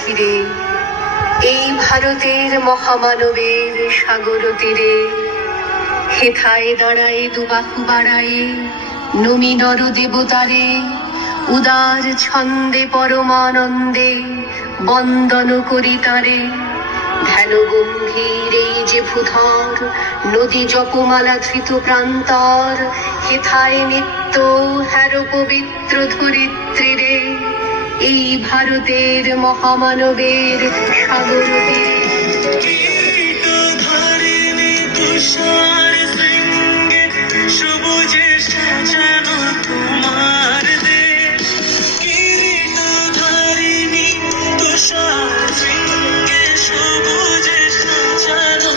ধীরে এই ভারতের মহামানবের সাগর তীরে, হেথায় দাঁড়ায় দুবাহু বাড়ায়ে নমি নর দেবতারে, উদার ছন্দে পরমানন্দে বন্দন করি তারে। ধ্যান গম্ভীর এই যে ভূধর, নদী জপমালা ধৃত প্রান্তর, হেথায় নিত্য হ্যার পবিত্র ধরিত্রীরে, এই ভারতের মহামানবের সাগর তীরে। সবুজে সাজানো তোমার দেশ, কিরীটধারিণী তুষার শৃঙ্গে সবুজে সাজানো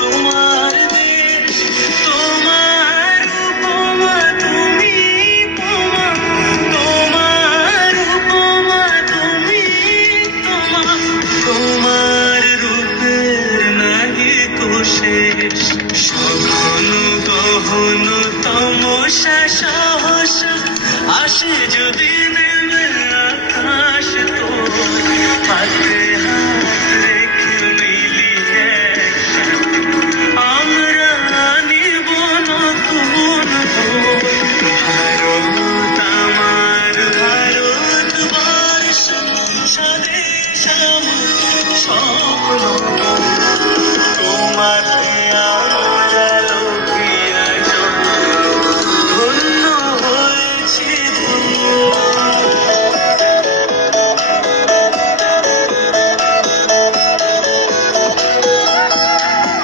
তোমার দেশ। তোমার উপমা তুমি তোমা, তোমার উপমা তুমি তোমা, তোমার রূপের নাহি কোশেষ। সঘন গহন তমসা সাহস আসে যদি নেমে আকাশ তো, হাতে হাত রেখে মিলি আমরা নিব নতুন ভারত, আমার ভারতবর্ষ স্বদেশ আমার স্বপ্ন। তোমাতে আমরা লোকিয়া ধন্য হয়েছি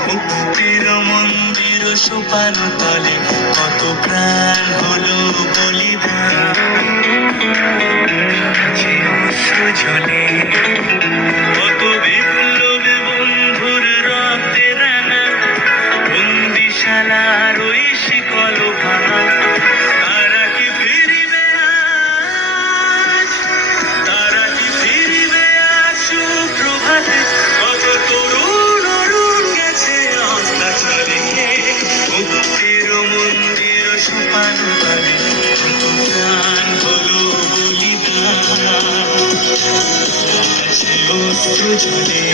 মুক্তির মন্দির সোপান তলে কত প্রাণ হলো বলিদান, যে অশ্রু ঝরে কত বিপ্লবী বন্ধুর রক্তে রাঙা, বন্দিশালার ওই শিকল ভাঙা। তারা কি ফিরিবে আজ, তারা কি ফিরিবে আজ সুপ্রভাতে? কত তরুণ অরুণ গেছে অত্যাচারে, মুক্তির মন্দির সোপান তলে কত প্রাণ হলো বলিদান, যে অশ্রু ঝরে।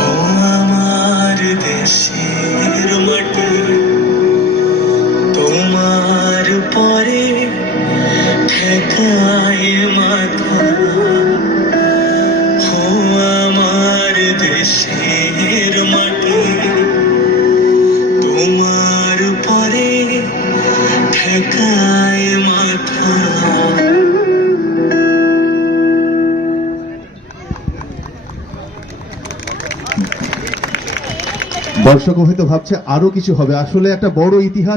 ও আমার দেশের মাটি, তোমার পরে ঠেকায় মাথা। ও আমার দেশের মাটি, তোমার পরে ঠেকায় মাথা। দর্শক হয়তো ভাবছে আরো কিছু হবে, আসলে একটা বড় ইতিহাস।